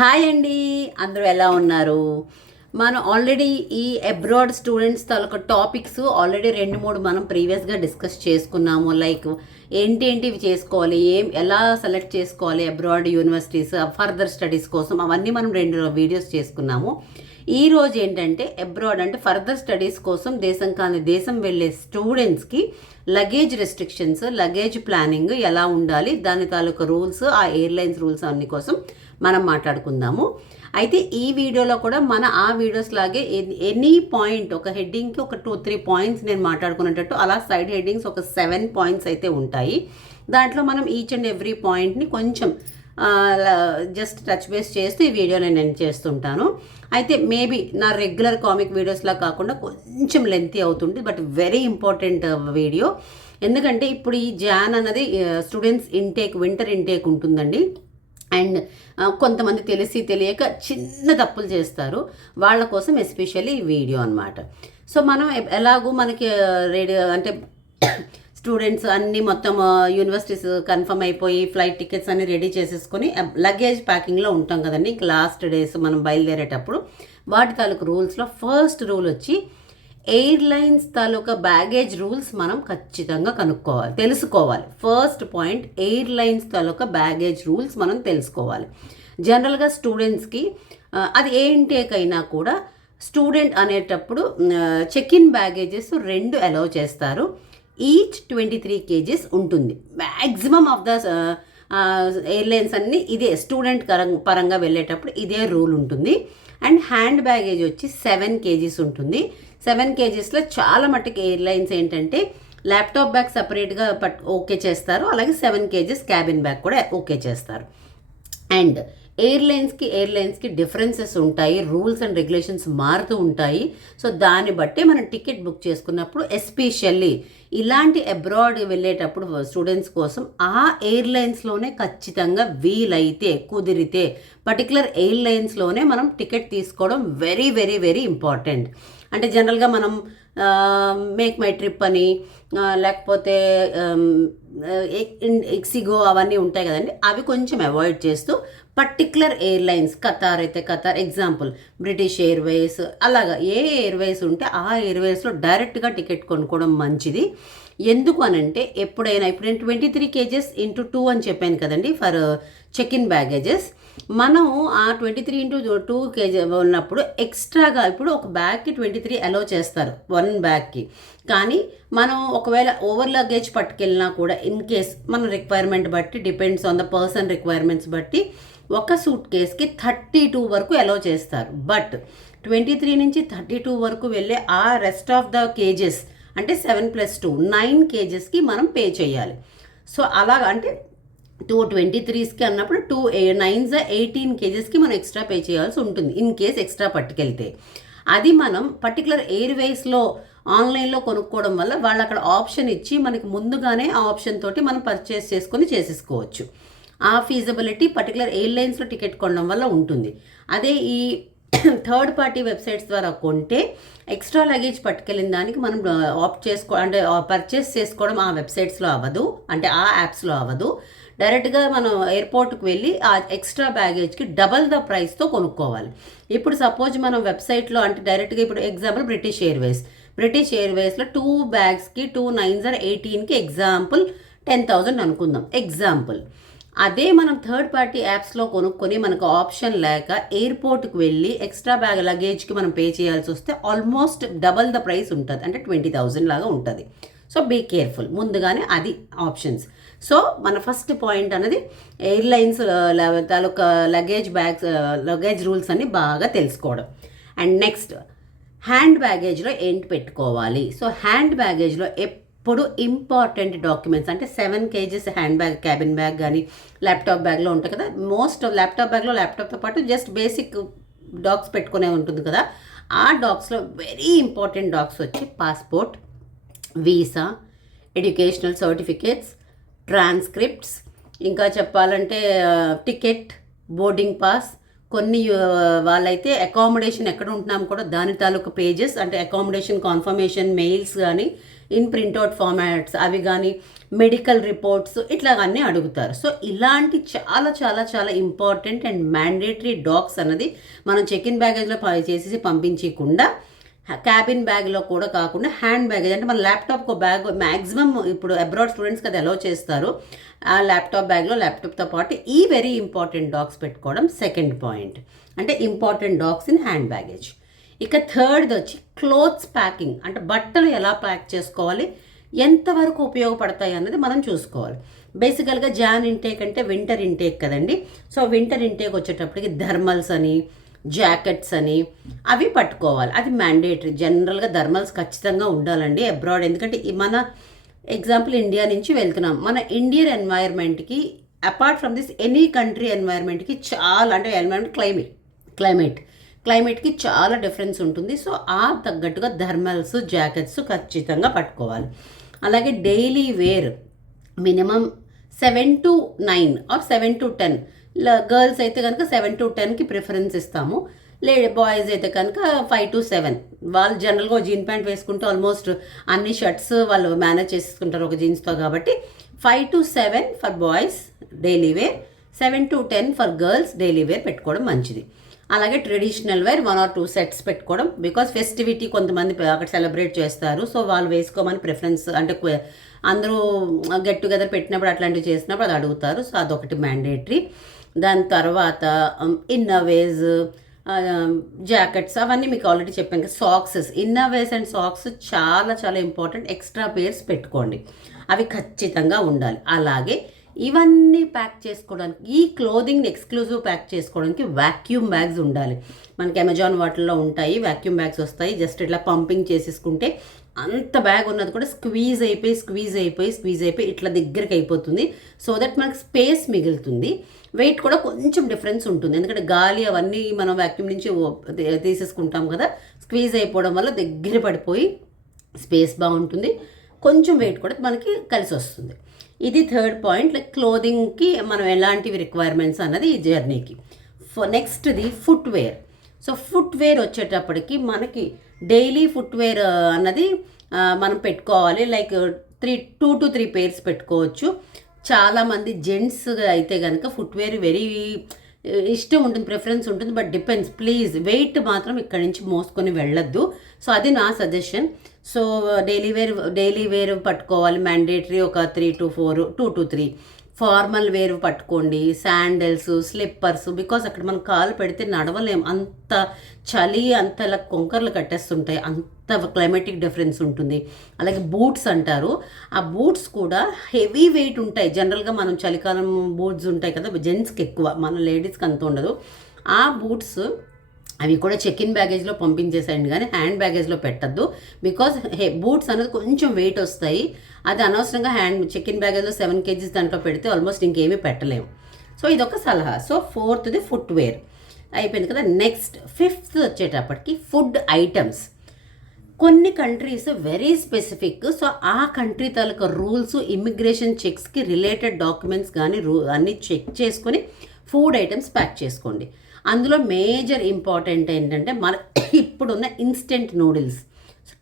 Hi అండి, అందరూ ఎలా ఉన్నారు? మనం ఆల్రెడీ ఈ అబ్రాడ్ స్టూడెంట్స్ తాలూకా టాపిక్స్ ఆల్రెడీ 2-3 మనం ప్రీవియస్గా డిస్కస్ చేసుకున్నాము. లైక్ ఏంటి ఇవి చేసుకోవాలి, ఎలా సెలెక్ట్ చేసుకోవాలి అబ్రాడ్ యూనివర్సిటీస్ ఫర్దర్ స్టడీస్ కోసం, అవన్నీ మనం 2 వీడియోస్ చేసుకున్నాము. ఈ రోజు ఏంటంటే అబ్రాడ్ అంటే ఫర్దర్ స్టడీస్ కోసం దేశం కాని దేశం వెళ్ళే స్టూడెంట్స్కి లగేజ్ రెస్ట్రిక్షన్స్, లగేజ్ ప్లానింగ్ ఎలా ఉండాలి, దాని తాలూకా రూల్స్, ఆ ఎయిర్లైన్స్ రూల్స్ అన్ని కోసం మనం మాట్లాడుకుందాము. అయితే ఈ వీడియోలో కూడా ఆ వీడియోస్ లాగే ఎనీ పాయింట్ ఒక హెడ్డింగ్కి ఒక 2-3 పాయింట్స్ నేను మాట్లాడుకునేటట్టు అలా సైడ్ హెడ్డింగ్స్ ఒక 7 పాయింట్స్ అయితే ఉంటాయి. దాంట్లో మనం ఈచ్ అండ్ ఎవ్రీ పాయింట్ని కొంచెం జస్ట్ టచ్ బేస్ చేస్తూ ఈ వీడియో నేను చేస్తుంటాను. అయితే మేబీ నా రెగ్యులర్ కామిక్ వీడియోస్లా కాకుండా కొంచెం లెంతీ అవుతుంది, బట్ వెరీ ఇంపార్టెంట్ వీడియో. ఎందుకంటే ఇప్పుడు ఈ జాన్ అన్నది స్టూడెంట్స్ వింటర్ ఇంటేక్ ఉంటుందండి. అండ్ కొంతమంది తెలియక చిన్న తప్పులు చేస్తారు, వాళ్ళ కోసం ఎస్పెషల్లీ ఈ వీడియో అనమాట. సో మనం ఎలాగూ మనకి రెడీ అంటే స్టూడెంట్స్ అన్నీ మొత్తం యూనివర్సిటీస్ కన్ఫర్మ్ అయిపోయి ఫ్లైట్ టికెట్స్ అన్నీ రెడీ చేసేసుకొని లగేజ్ ప్యాకింగ్లో ఉంటాం కదండి. లాస్ట్ డేస్ మనం బయలుదేరేటప్పుడు వాటి తాలూకు రూల్స్లో ఫస్ట్ రూల్ వచ్చి ఎయిర్లైన్స్ తాలూకా బ్యాగేజ్ రూల్స్ మనం ఖచ్చితంగా తెలుసుకోవాలి. ఫస్ట్ పాయింట్, ఎయిర్లైన్స్ తాలూకా బ్యాగేజ్ రూల్స్ మనం తెలుసుకోవాలి. జనరల్గా స్టూడెంట్స్కి అది ఏ ఇంటేక్ అయినా కూడా స్టూడెంట్ అనేటప్పుడు చెక్ ఇన్ బ్యాగేజెస్ 2 అలౌ చేస్తారు. ఈచ్ 23 kgs ఉంటుంది. మ్యాక్సిమం ఆఫ్ ద ఎయిర్లైన్స్ అన్నీ ఇదే స్టూడెంట్ పరంగా వెళ్ళేటప్పుడు ఇదే రూల్ ఉంటుంది. అండ్ హ్యాండ్ బ్యాగేజ్ వచ్చి 7 kgs ఉంటుంది. 7 kgsలో చాలా మట్టుకు ఎయిర్లైన్స్ ఏంటంటే ల్యాప్టాప్ బ్యాగ్ సపరేట్గా ఓకే చేస్తారు, అలాగే 7 kgs క్యాబిన్ బ్యాగ్ కూడా ఓకే చేస్తారు. అండ్ ఎయిర్లైన్స్కి డిఫరెన్సెస్ ఉంటాయి, రూల్స్ అండ్ రెగ్యులేషన్స్ మారుతూ ఉంటాయి. సో దాన్ని బట్టి మనం టికెట్ బుక్ చేసుకున్నప్పుడు ఎస్పెషల్లీ ఇలాంటి అబ్రాడ్ వెళ్ళేటప్పుడు స్టూడెంట్స్ కోసం ఆ ఎయిర్లైన్స్లోనే ఖచ్చితంగా వీలైతే కుదిరితే పర్టికులర్ ఎయిర్లైన్స్లోనే మనం టికెట్ తీసుకోవడం వెరీ వెరీ వెరీ ఇంపార్టెంట్. అంటే జనరల్గా మనం మేక్ మై ట్రిప్ అని లేకపోతే ఎక్సిగో అవన్నీ ఉంటాయి కదండి, అవి కొంచెం అవాయిడ్ చేస్తూ పర్టికులర్ ఎయిర్లైన్స్, ఖతార్ అయితే ఖతార్ ఎగ్జాంపుల్, బ్రిటిష్ ఎయిర్వేస్, అలాగా ఏ ఎయిర్వేస్ ఉంటే ఆ ఎయిర్వేస్లో డైరెక్ట్గా టికెట్ కొనుక్కోవడం మంచిది. ఎందుకు అనంటే ఇప్పుడు నేను 23 kgs × 2 అని చెప్పాను కదండి ఫర్ చెక్ ఇన్ బ్యాగేజెస్. మనం ఆ 23 × 2 kg ఉన్నప్పుడు ఎక్స్ట్రాగా ఇప్పుడు ఒక బ్యాగ్కి 23 అలౌ చేస్తారు 1 బ్యాగ్కి. కానీ మనం ఒకవేళ ఓవర్ లగేజ్ పట్టుకెళ్ళినా కూడా ఇన్ కేస్ మన రిక్వైర్మెంట్ బట్టి, depends on the person requirements బట్టి ఒక సూట్ కేస్కి 32 వరకు అలౌ చేస్తారు. బట్ 23 నుంచి 32 వరకు వెళ్ళే ఆ రెస్ట్ ఆఫ్ ద కేజెస్ అంటే 7 + 2 9 kgsకి మనం పే చేయాలి. సో అలాగ అంటే 223కి అన్నప్పుడు 2 9s 18 kgsకి మనం ఎక్స్ట్రా పే చేయాల్సి ఉంటుంది ఇన్ కేస్ ఎక్స్ట్రా పట్టుకెళ్తే. అది మనం పర్టికులర్ ఎయిర్వేస్లో ఆన్లైన్లో కొనుక్కోవడం వల్ల వాళ్ళు అక్కడ ఆప్షన్ ఇచ్చి మనకి ముందుగానే ఆ ఆప్షన్ తోటి మనం పర్చేస్ చేసుకొని చేసేసుకోవచ్చు. ఆ ఫీజిబిలిటీ పర్టికులర్ ఎయిర్లైన్స్లో టికెట్ కొనడం వల్ల ఉంటుంది. అదే ఈ థర్డ్ పార్టీ వెబ్సైట్స్ ద్వారా కొంటే ఎక్స్ట్రా లగేజ్ పట్టుకెళ్ళిన దానికి మనం అంటే పర్చేస్ చేసుకోవడం ఆ వెబ్సైట్స్లో అవ్వదు, అంటే ఆ యాప్స్లో అవ్వదు. డైరెక్ట్గా మనం ఎయిర్పోర్ట్కి వెళ్ళి ఆ ఎక్స్ట్రా బ్యాగేజ్కి డబల్ ద ప్రైస్తో కొనుక్కోవాలి. ఇప్పుడు సపోజ్ మనం వెబ్సైట్లో అంటే డైరెక్ట్గా ఇప్పుడు ఎగ్జాంపుల్ బ్రిటిష్ ఎయిర్వేస్లో 2 బ్యాగ్స్కి 2 9s 18కి ఎగ్జాంపుల్ 10,000 అనుకుందాం ఎగ్జాంపుల్. అదే మనం థర్డ్ పార్టీ యాప్స్లో కొనుక్కొని మనకు ఆప్షన్ లేక ఎయిర్పోర్ట్కి వెళ్ళి ఎక్స్ట్రా లగేజ్కి మనం పే చేయాల్సి వస్తే ఆల్మోస్ట్ డబల్ ద ప్రైస్ ఉంటుంది, అంటే 20,000 లాగా ఉంటుంది. సో బీ కేర్ఫుల్, ముందుగానే అది ఆప్షన్స్. సో మన ఫస్ట్ పాయింట్ అనేది ఎయిర్లైన్స్ తాలూకా లగేజ్ రూల్స్ అన్ని బాగా తెలుసుకోవడం. అండ్ నెక్స్ట్ హ్యాండ్ బ్యాగేజ్లో ఏంటి పెట్టుకోవాలి. సో హ్యాండ్ బ్యాగేజ్లో ఇప్పుడు ఇంపార్టెంట్ డాక్యుమెంట్స్ అంటే 7 kgs hand bag, cabin bag కానీ ల్యాప్టాప్ బ్యాగ్లో ఉంటాయి కదా. మోస్ట్ ల్యాప్టాప్ బ్యాగ్లో ల్యాప్టాప్తో పాటు జస్ట్ బేసిక్ డాక్స్ పెట్టుకునే ఉంటుంది కదా. ఆ డాక్స్లో వెరీ ఇంపార్టెంట్ డాక్స్ వచ్చి passport, visa, educational certificates, transcripts, ఇంకా చెప్పాలంటే టికెట్, బోర్డింగ్ పాస్. కొన్ని వాళ్ళైతే అకామిడేషన్ ఎక్కడ ఉంటున్నాం కూడా దాని తాలూకు పేజెస్ అంటే అకామిడేషన్ కాన్ఫర్మేషన్ మెయిల్స్ కానీ ఇన్ ప్రింట్అవుట్ ఫార్మాట్స్ అవి కానీ మెడికల్ రిపోర్ట్స్ ఇట్లాగన్నీ అడుగుతారు. సో ఇలాంటి చాలా చాలా చాలా ఇంపార్టెంట్ అండ్ మ్యాండేటరీ డాక్స్ అన్నది మనం చెక్ ఇన్ బ్యాగేజ్లో చేసేసి పంపించకుండా క్యాబిన్ బ్యాగ్లో కూడా కాకుండా హ్యాండ్ బ్యాగేజ్ అంటే మన ల్యాప్టాప్కి బ్యాగ్ మ్యాక్సిమం ఇప్పుడు అబ్రాడ్ స్టూడెంట్స్కి అది అలౌ చేస్తారు. ఆ ల్యాప్టాప్ బ్యాగ్లో ల్యాప్టాప్తో పాటు ఈ వెరీ ఇంపార్టెంట్ డాక్స్ పెట్టుకోవడం సెకండ్ పాయింట్. అంటే important docs in hand baggage. ఇక థర్డ్ది వచ్చి క్లోత్స్ ప్యాకింగ్, అంటే బట్టలు ఎలా ప్యాక్ చేసుకోవాలి, ఎంతవరకు ఉపయోగపడతాయి అన్నది మనం చూసుకోవాలి. బేసికల్గా జాన్ ఇంటేక్ అంటే వింటర్ ఇంటేక్ కదండి. సో వింటర్ ఇంటేక్ వచ్చేటప్పటికి థర్మల్స్ అని జాకెట్స్ అని అవి పట్టుకోవాలి. అది మ్యాండేటరీ. జనరల్గా థర్మల్స్ ఖచ్చితంగా ఉండాలండి అబ్రాడ్. ఎందుకంటే మన ఎగ్జాంపుల్ ఇండియా నుంచి వెళ్తున్నాం, మన ఇండియన్ ఎన్వైర్న్మెంట్కి apart from this any country ఎన్వైర్న్మెంట్కి చాలా అంటే ఎన్వైర్న్మెంట్ క్లైమేట్కి చాలా డిఫరెన్స్ ఉంటుంది. సో ఆ తగ్గట్టుగా థర్మల్స్ జాకెట్స్ ఖచ్చితంగా పట్టుకోవాలి. అలాగే daily wear minimum 7 to 9 or 7 to 10. Girls అయితే కనుక 7 to 10కి ప్రిఫరెన్స్ ఇస్తాము. బాయ్స్ అయితే కనుక 5 to 7. వాళ్ళు జనరల్గా జీన్ ప్యాంట్ వేసుకుంటూ ఆల్మోస్ట్ అన్ని షర్ట్స్ వాళ్ళు మేనేజ్ చేసుకుంటారు ఒక జీన్స్తో. కాబట్టి 5 to 7 for boys daily wear, 7 to 10 for girls daily wear పెట్టుకోవడం మంచిది. అలాగే ట్రెడిషనల్ వేర్ 1 or 2 సెట్స్ పెట్టుకోవడం. బికాస్ ఫెస్టివిటీ కొంతమంది అక్కడ సెలబ్రేట్ చేస్తారు. సో వాళ్ళు వేసుకోమని ప్రిఫరెన్స్ అంటే అందరూ గెట్ టుగెదర్ పెట్టినప్పుడు అట్లాంటివి చేసినప్పుడు అది అడుగుతారు. సో అదొకటి మ్యాండేటరీ. దాని తర్వాత ఇన్నర్వేస్, జాకెట్స్ అవన్నీ మీకు ఆల్రెడీ చెప్పాను కదా. సాక్సెస్, ఇన్నర్వేస్ అండ్ సాక్స్ చాలా చాలా ఇంపార్టెంట్. ఎక్స్ట్రా పేర్స్ పెట్టుకోండి, అవి ఖచ్చితంగా ఉండాలి. అలాగే ఇవన్నీ ప్యాక్ చేసుకోవడానికి, ఈ క్లోదింగ్ని ఎక్స్క్లూజివ్ ప్యాక్ చేసుకోవడానికి వ్యాక్యూమ్ బ్యాగ్స్ ఉండాలి. మనకి అమెజాన్ వాటిల్లో ఉంటాయి వ్యాక్యూమ్ బ్యాగ్స్ వస్తాయి. జస్ట్ ఇట్లా పంపింగ్ చేసేసుకుంటే అంత బ్యాగ్ ఉన్నది కూడా స్క్వీజ్ అయిపోయి ఇట్లా దగ్గరికి అయిపోతుంది. సో దట్ మనకి స్పేస్ మిగులుతుంది. వెయిట్ కూడా కొంచెం డిఫరెన్స్ ఉంటుంది, ఎందుకంటే గాలి అవన్నీ మనం వ్యాక్యూమ్ నుంచి తీసేసుకుంటాం కదా. స్క్వీజ్ అయిపోవడం వల్ల దగ్గర పడిపోయి స్పేస్ బాగుంటుంది, కొంచెం వెయిట్ కూడా మనకి కలిసి వస్తుంది. ఇది థర్డ్ పాయింట్. లైక్ క్లోదింగ్కి మనం ఎలాంటివి రిక్వైర్మెంట్స్ అన్నది ఈ జర్నీకి. నెక్స్ట్ది ఫుట్వేర్. సో ఫుట్వేర్ వచ్చేటప్పటికి మనకి డైలీ ఫుట్వేర్ అన్నది మనం పెట్టుకోవాలి. లైక్ 2 to 3 పేర్స్ పెట్టుకోవచ్చు. చాలామంది జెంట్స్ అయితే కనుక ఫుట్వేర్ వెరీ ఇష్టం ఉంటుంది, ప్రిఫరెన్స్ ఉంటుంది. బట్ డిపెండ్స్, ప్లీజ్ వెయిట్ మాత్రం ఇక్కడి నుంచి మోసుకొని వెళ్ళొద్దు. సో అది నా సజెషన్. సో డైలీ వేర్ పట్టుకోవాలి మ్యాండేటరీ ఒక 3 to 4, 2 to 3. ఫార్మల్ వేర్ పట్టుకోండి, శాండల్స్, స్లిప్పర్స్. బికాస్ అక్కడ మనం కాలు పెడితే నడవలేం, అంత చలి, అంతలా కొంకర్లు కట్టేస్తుంటాయి, అంత క్లైమేటిక్ డిఫరెన్స్ ఉంటుంది. అలాగే బూట్స్ అంటారు, ఆ బూట్స్ కూడా హెవీ వెయిట్ ఉంటాయి. జనరల్గా మనం చలికాలం బూట్స్ ఉంటాయి కదా, జెంట్స్కి ఎక్కువ, మన లేడీస్కి అంత ఉండదు. ఆ బూట్స్ అవి కూడా చెక్ ఇన్ బ్యాగేజ్లో పంపించేసేయండి, కానీ హ్యాండ్ బ్యాగేజ్లో పెట్టద్దు. బికాజ్ బూట్స్ అనేది కొంచెం వెయిట్ వస్తాయి. అది అనవసరంగా చెక్ ఇన్ బ్యాగేజ్లో 7 kgs దాంట్లో పెడితే ఆల్మోస్ట్ ఇంకేమీ పెట్టలేము. సో ఇదొక సలహా. సో ఫోర్త్ది ఫుట్వేర్ అయిపోయింది కదా. నెక్స్ట్ ఫిఫ్త్ వచ్చేటప్పటికి ఫుడ్ ఐటమ్స్. కొన్ని కంట్రీస్ వెరీ స్పెసిఫిక్. సో ఆ కంట్రీ తాలూకా రూల్స్, ఇమిగ్రేషన్ చెక్స్కి రిలేటెడ్ డాక్యుమెంట్స్ కానీ అన్నీ చెక్ చేసుకొని ఫుడ్ ఐటమ్స్ ప్యాక్ చేసుకోండి. అందులో మేజర్ ఇంపార్టెంట్ ఏంటంటే మన ఇప్పుడున్న instant noodles.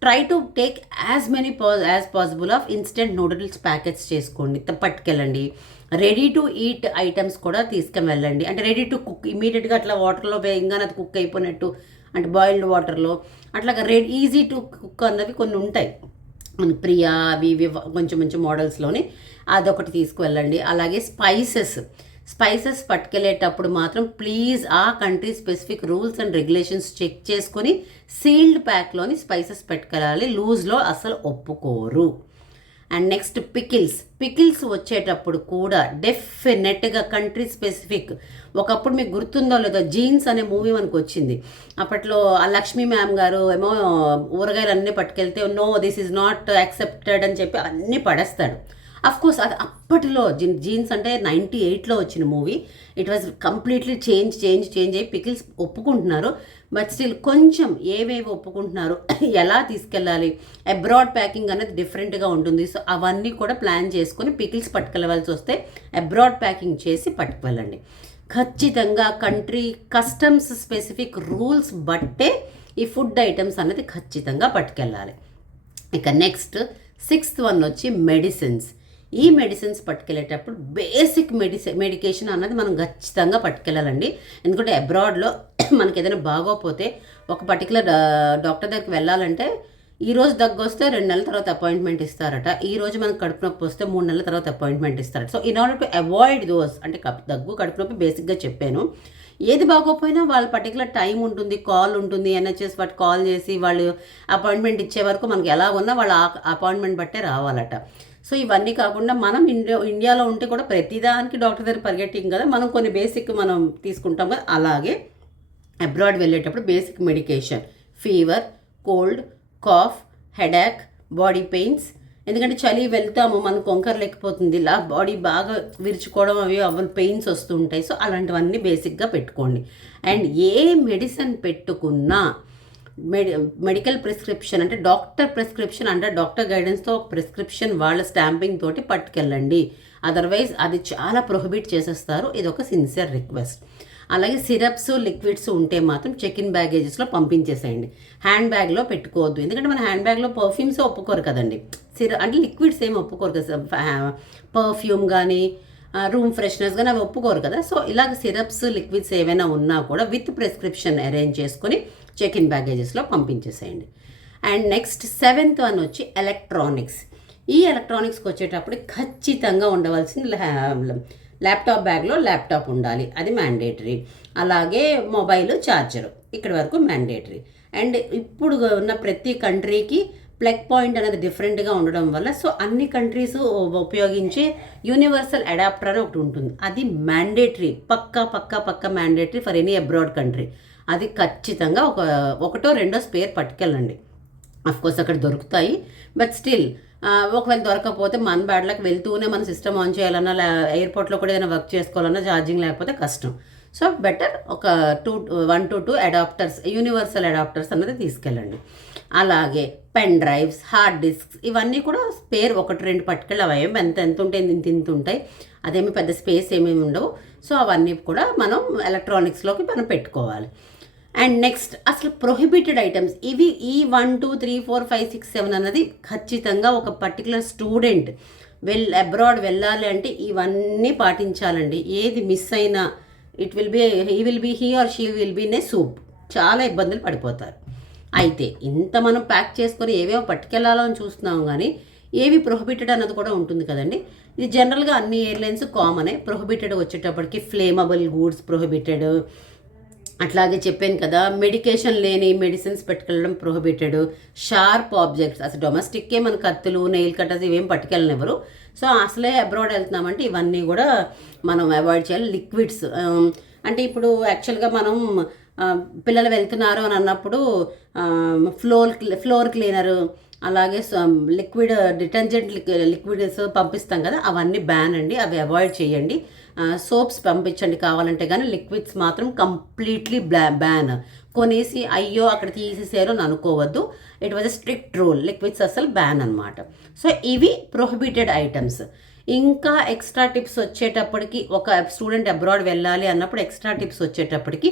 Try to take as possible of instant noodles packets చేసుకోండి, పట్టుకెళ్ళండి. రెడీ టు ఈట్ ఐటమ్స్ కూడా తీసుకుని వెళ్ళండి. అంటే రెడీ టు కుక్, ఇమీడియట్గా అట్లా వాటర్లో వేయంగానే అది కుక్ అయిపోయినట్టు, అంటే బాయిల్డ్ వాటర్లో అట్లాగా ఈజీ టు కుక్ అన్నవి కొన్ని ఉంటాయి మన ప్రియా అవి ఇవి కొంచెం మోడల్స్లోని, అదొకటి తీసుకువెళ్ళండి. అలాగే స్పైసెస్ పట్టుకెళ్ళేటప్పుడు మాత్రం ప్లీజ్ ఆ country specific rules and regulations check చేసుకొని సీల్డ్ ప్యాక్లోని స్పైసెస్ పట్టుకెళ్ళాలి, లూజ్లో అసలు ఒప్పుకోరు. అండ్ నెక్స్ట్ పికిల్స్ వచ్చేటప్పుడు కూడా డెఫినెట్గా కంట్రీ స్పెసిఫిక్. ఒకప్పుడు మీకు గుర్తుందో లేదో, జీన్స్ అనే మూవీ మనకు వచ్చింది అప్పట్లో. ఆ లక్ష్మీ మ్యామ్ గారు ఏమో ఊరగాయలు అన్నీ పట్టుకెళ్తే no this is not accepted అని చెప్పి అన్నీ పడేస్తాడు. అఫ్కోర్స్ అది అప్పటిలో జీన్స్ అంటే 98లో వచ్చిన movie. It was completely change అయ్యి పికిల్స్ ఒప్పుకుంటున్నారు. బట్ స్టిల్ కొంచెం ఏవేవి ఒప్పుకుంటున్నారు, ఎలా తీసుకెళ్ళాలి, అబ్రాడ్ ప్యాకింగ్ అనేది డిఫరెంట్గా ఉంటుంది. సో అవన్నీ కూడా ప్లాన్ చేసుకొని పికిల్స్ పట్టుకెళ్ళవలసి వస్తే అబ్రాడ్ ప్యాకింగ్ చేసి పట్టుకెళ్ళండి. ఖచ్చితంగా కంట్రీ కస్టమ్స్ స్పెసిఫిక్ రూల్స్ బట్టే ఈ ఫుడ్ ఐటమ్స్ అనేది ఖచ్చితంగా పట్టుకెళ్ళాలి. ఇక నెక్స్ట్ సిక్స్త్ వన్ వచ్చి మెడిసిన్స్. ఈ మెడిసిన్స్ పట్టుకెళ్ళేటప్పుడు బేసిక్ మెడికేషన్ అన్నది మనం ఖచ్చితంగా పట్టుకెళ్ళాలండి. ఎందుకంటే అబ్రాడ్లో మనకి ఏదైనా బాగోపోతే ఒక పర్టికులర్ డాక్టర్ దగ్గరికి వెళ్ళాలంటే ఈరోజు దగ్గు వస్తే 2 నెలల తర్వాత అపాయింట్మెంట్ ఇస్తారట, ఈ రోజు మనకు కడుపు నొప్పి వస్తే 3 నెలల తర్వాత అపాయింట్మెంట్ ఇస్తారట. So in order to avoid those, అంటే దగ్గు కడుపు నొప్పి బేసిక్గా చెప్పాను. ఏది బాగోపోయినా వాళ్ళ పర్టికులర్ టైం ఉంటుంది, కాల్ ఉంటుంది, ఎన్హెచ్ఎస్ వాటి కాల్ చేసి వాళ్ళు అపాయింట్మెంట్ ఇచ్చే వరకు మనకి ఎలా ఉన్నా వాళ్ళ అపాయింట్మెంట్ బట్టే రావాలట. సో ఇవన్నీ కాకుండా మనం ఇండియాలో ఉంటే కూడా ప్రతిదానికి డాక్టర్ దగ్గర పరిగెట్టిం కదా, మనం కొన్ని బేసిక్ మనం తీసుకుంటాం కదా. అలాగే అబ్రాడ్ వెళ్ళేటప్పుడు basic medication, fever, cold, cough, headache, body pains. ఎందుకంటే చలి వెళ్తాము మనకు కొంకర లేకపోతుంది, ఇలా బాడీ బాగా విరుచుకోవడం అవి పెయిన్స్ వస్తుంటాయి. సో అలాంటివన్నీ బేసిక్గా పెట్టుకోండి. అండ్ ఏ మెడిసిన్ పెట్టుకున్నా మెడికల్ ప్రిస్క్రిప్షన్, అంటే డాక్టర్ ప్రిస్క్రిప్షన్ అంటే డాక్టర్ గైడెన్స్తో ఒక ప్రిస్క్రిప్షన్ వాళ్ళ స్టాంపింగ్ తోటి పట్టుకెళ్ళండి. అదర్వైజ్ అది చాలా ప్రొహిబిట్ చేసేస్తారు. ఇది ఒక సిన్సియర్ రిక్వెస్ట్. అలాగే సిరప్స్, లిక్విడ్స్ ఉంటే మాత్రం చెక్ ఇన్ బ్యాగేజెస్లో పంపించేసేయండి. హ్యాండ్ బ్యాగ్లో పెట్టుకోవద్దు, ఎందుకంటే మన హ్యాండ్ బ్యాగ్లో పర్ఫ్యూమ్స్ ఒప్పుకోరు కదండి. అంటే లిక్విడ్స్ ఏమి ఒప్పుకోరు కదా, పర్ఫ్యూమ్ కానీ రూమ్ ఫ్రెషనర్స్ కానీ అవి ఒప్పుకోరు కదా. సో ఇలాగ సిరప్స్, లిక్విడ్స్ ఏవైనా ఉన్నా కూడా విత్ ప్రిస్క్రిప్షన్ అరేంజ్ చేసుకొని చెక్ ఇన్ బ్యాగేజెస్లో పంపించేసేయండి. అండ్ నెక్స్ట్ 7th వన్ వచ్చి ఎలక్ట్రానిక్స్. ఈ ఎలక్ట్రానిక్స్కి వచ్చేటప్పుడు ఖచ్చితంగా ఉండవలసింది ల్యాప్టాప్ బ్యాగ్లో ల్యాప్టాప్ ఉండాలి, అది మ్యాండేటరీ. అలాగే మొబైల్, ఛార్జరు, ఇక్కడి వరకు మ్యాండేటరీ. అండ్ ఇప్పుడు ఉన్న ప్రతి కంట్రీకి ప్లగ్ పాయింట్ అనేది డిఫరెంట్గా ఉండడం వల్ల సో అన్ని కంట్రీస్ ఉపయోగించే యూనివర్సల్ అడాప్టర్ అని ఒకటి ఉంటుంది, అది మ్యాండేటరీ, పక్కా mandatory for any abroad country. అది ఖచ్చితంగా ఒకటో రెండో స్పేర్ పట్టుకెళ్ళండి. అఫ్కోర్స్ అక్కడ దొరుకుతాయి, బట్ స్టిల్ ఒకవేళ దొరకకపోతే మన బ్యాడ్లకు వెళ్తూనే మన సిస్టమ్ ఆన్ చేయాలన్నా, ఎయిర్పోర్ట్లో కూడా ఏదైనా వర్క్ చేసుకోవాలన్నా ఛార్జింగ్ లేకపోతే కష్టం. సో బెటర్ ఒక 1 to 2 అడాప్టర్స్, యూనివర్సల్ అడాప్టర్స్ అన్నది తీసుకెళ్ళండి. అలాగే పెన్ డ్రైవ్స్, హార్డ్ డిస్క్స్, ఇవన్నీ కూడా స్పేర్ 1-2 పట్టుకెళ్ళి అవి ఏమి ఎంత ఉంటాయి, ఇంత ఉంటాయి, అదేమి పెద్ద స్పేస్ ఏమేమి ఉండవు. సో అవన్నీ కూడా మనం ఎలక్ట్రానిక్స్లోకి మనం పెట్టుకోవాలి. అండ్ నెక్స్ట్ అసలు ప్రొహిబిటెడ్ ఐటమ్స్ ఇవి, ఈ 1 2 3 4 5 6 7 అన్నది ఖచ్చితంగా ఒక పర్టికులర్ స్టూడెంట్ అబ్రాడ్ వెళ్ళాలి అంటే ఇవన్నీ పాటించాలండి. ఏది మిస్ అయినా he or she will be in a soup, చాలా ఇబ్బందులు పడిపోతారు. అయితే ఇంత మనం ప్యాక్ చేసుకొని ఏవేవో పట్టుకెళ్ళాలని చూస్తున్నాం, కానీ ఏవి ప్రొహిబిటెడ్ అన్నది కూడా ఉంటుంది కదండి. ఇది జనరల్గా అన్ని ఎయిర్లైన్స్ కామనే. ప్రొహిబిటెడ్ వచ్చేటప్పటికి ఫ్లేమబుల్ గూడ్స్ ప్రొహిబిటెడ్, అట్లాగే చెప్పాను కదా మెడికేషన్ లేని మెడిసిన్స్ పెట్టుకెళ్ళడం ప్రొహిబిటెడ్, షార్ప్ ఆబ్జెక్ట్స్, అసలు డొమెస్టిక్కే మన కత్తులు, నెయిల్ కట్టర్స్ ఇవేం పట్టుకెళ్ళనివ్వరు. సో అసలే అబ్రాడ్ వెళ్తున్నామంటే ఇవన్నీ కూడా మనం అవాయిడ్ చేయాలి. లిక్విడ్స్ అంటే ఇప్పుడు యాక్చువల్గా మనం పిల్లలు వెళ్తున్నారు అని అన్నప్పుడు ఫ్లోర్ క్లీనరు, అలాగే లిక్విడ్ డిటర్జెంట్ లిక్విడ్స్ పంపిస్తాం కదా, అవన్నీ బ్యాన్ అండి, అవి అవాయిడ్ చేయండి. సోప్స్ పంపించండి కావాలంటే, కానీ లిక్విడ్స్ మాత్రం కంప్లీట్లీ బ్యాన్. కొనేసి అయ్యో అక్కడ తీసేసారు అని అనుకోవద్దు, it was a strict rule. Liquids అసలు బ్యాన్ అనమాట. సో ఇవి ప్రొహిబిటెడ్ ఐటమ్స్. ఇంకా ఎక్స్ట్రా టిప్స్ వచ్చేటప్పటికి, ఒక స్టూడెంట్ అబ్రాడ్ వెళ్ళాలి అన్నప్పుడు ఎక్స్ట్రా టిప్స్ వచ్చేటప్పటికి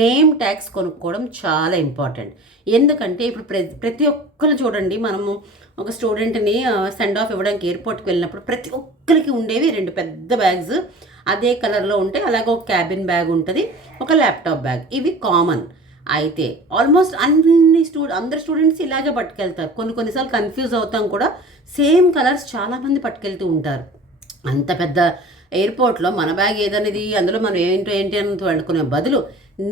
నేమ్ ట్యాగ్స్ కొనుక్కోవడం చాలా ఇంపార్టెంట్. ఎందుకంటే ఇప్పుడు ప్రతి ఒక్కరు చూడండి, మనము ఒక స్టూడెంట్ని సెండ్ ఆఫ్ ఇవ్వడానికి ఎయిర్పోర్ట్కి వెళ్ళినప్పుడు ప్రతి ఒక్కరికి ఉండేవి 2 పెద్ద బ్యాగ్స్, అదే కలర్లో ఉంటాయి. అలాగే ఒక క్యాబిన్ బ్యాగ్ ఉంటుంది, ఒక ల్యాప్టాప్ బ్యాగ్, ఇవి కామన్. అయితే ఆల్మోస్ట్ అందరు స్టూడెంట్స్ ఇలాగే పట్టుకెళ్తారు. కొన్నిసార్లు కన్ఫ్యూజ్ అవుతాం కూడా, సేమ్ కలర్స్ చాలామంది పట్టుకెళ్తూ ఉంటారు. అంత పెద్ద ఎయిర్పోర్ట్లో మన బ్యాగ్ ఏదనేది, అందులో మనం ఏంటి అని అనుకునే బదులు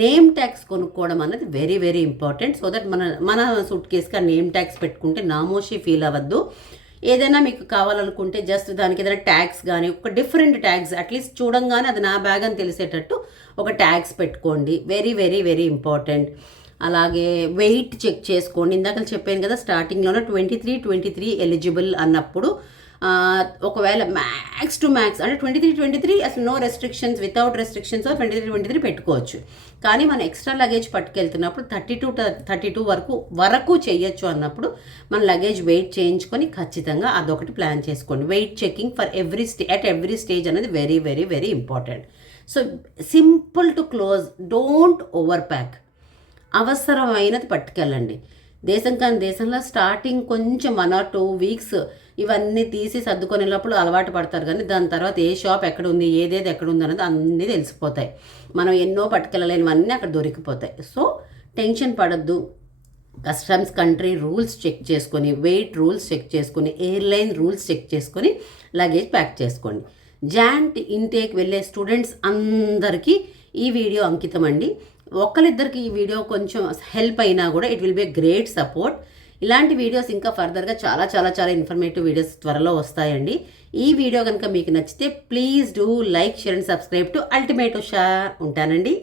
నేమ్ ట్యాగ్స్ కొనుక్కోవడం అనేది very very important. So that మన సూట్ కేసుకి ఆ నేమ్ ట్యాగ్స్ పెట్టుకుంటే నామోషి ఫీల్ అవ్వద్దు. ఏదైనా మీకు కావాలనుకుంటే జస్ట్ దానికి ఏదైనా ట్యాగ్స్ కానీ, ఒక డిఫరెంట్ ట్యాగ్స్ అట్లీస్ట్ చూడంగానే అది నా బ్యాగ్ అని తెలిసేటట్టు ఒక ట్యాగ్స్ పెట్టుకోండి, వెరీ వెరీ వెరీ ఇంపార్టెంట్. అలాగే వెయిట్ చెక్ చేసుకోండి. ఇందాక చెప్పాను కదా స్టార్టింగ్లోనే 23 ఎలిజిబుల్ అన్నప్పుడు ఒకవేళ మ్యాక్స్ టు మ్యాక్స్ అంటే 23 అసలు నో రెస్ట్రిక్షన్స్, వితౌట్ రెస్ట్రిక్షన్స్ 23 పెట్టుకోవచ్చు. కానీ మనం ఎక్స్ట్రా లగేజ్ పట్టుకెళ్తున్నప్పుడు 32 వరకు చేయొచ్చు అన్నప్పుడు మన లగేజ్ వెయిట్ చేయించుకొని ఖచ్చితంగా అదొకటి ప్లాన్ చేసుకోండి. Weight checking for every stage అనేది very very very important. So simple to close, don't over pack. అవసరమైనది పట్టుకెళ్ళండి. దేశం కాని దేశంలో స్టార్టింగ్ కొంచెం 1 or 2 వీక్స్ ఇవన్నీ తీసి సర్దుకునేటప్పుడు అలవాటు పడతారు, కానీ దాని తర్వాత ఏ షాప్ ఎక్కడ ఉంది, ఏదేది ఎక్కడ ఉంది అనేది అన్నీ తెలిసిపోతాయి. మనం ఎన్నో పట్టుకెళ్ళలేనివన్నీ అక్కడ దొరికిపోతాయి. సో టెన్షన్ పడద్దు. కస్టమ్స్ కంట్రీ రూల్స్ చెక్ చేసుకొని, వెయిట్ రూల్స్ చెక్ చేసుకొని, ఎయిర్లైన్ రూల్స్ చెక్ చేసుకొని లగేజ్ ప్యాక్ చేసుకోండి. జాయింట్ ఇంటేక్ వెళ్ళే స్టూడెంట్స్ అందరికీ ఈ వీడియో అంకితం అండి. ఒక్కరిద్దరికి ఈ వీడియో కొంచెం హెల్ప్ అయినా కూడా it will be great support. ఇలాంటి వీడియోస్ ఇంకా ఫర్దర్గా చాలా చాలా చాలా ఇన్ఫర్మేటివ్ వీడియోస్ త్వరలో వస్తాయండి. ఈ వీడియో కనుక మీకు నచ్చితే please do like, share and subscribe to ultimate Usha. ఉంటానండి.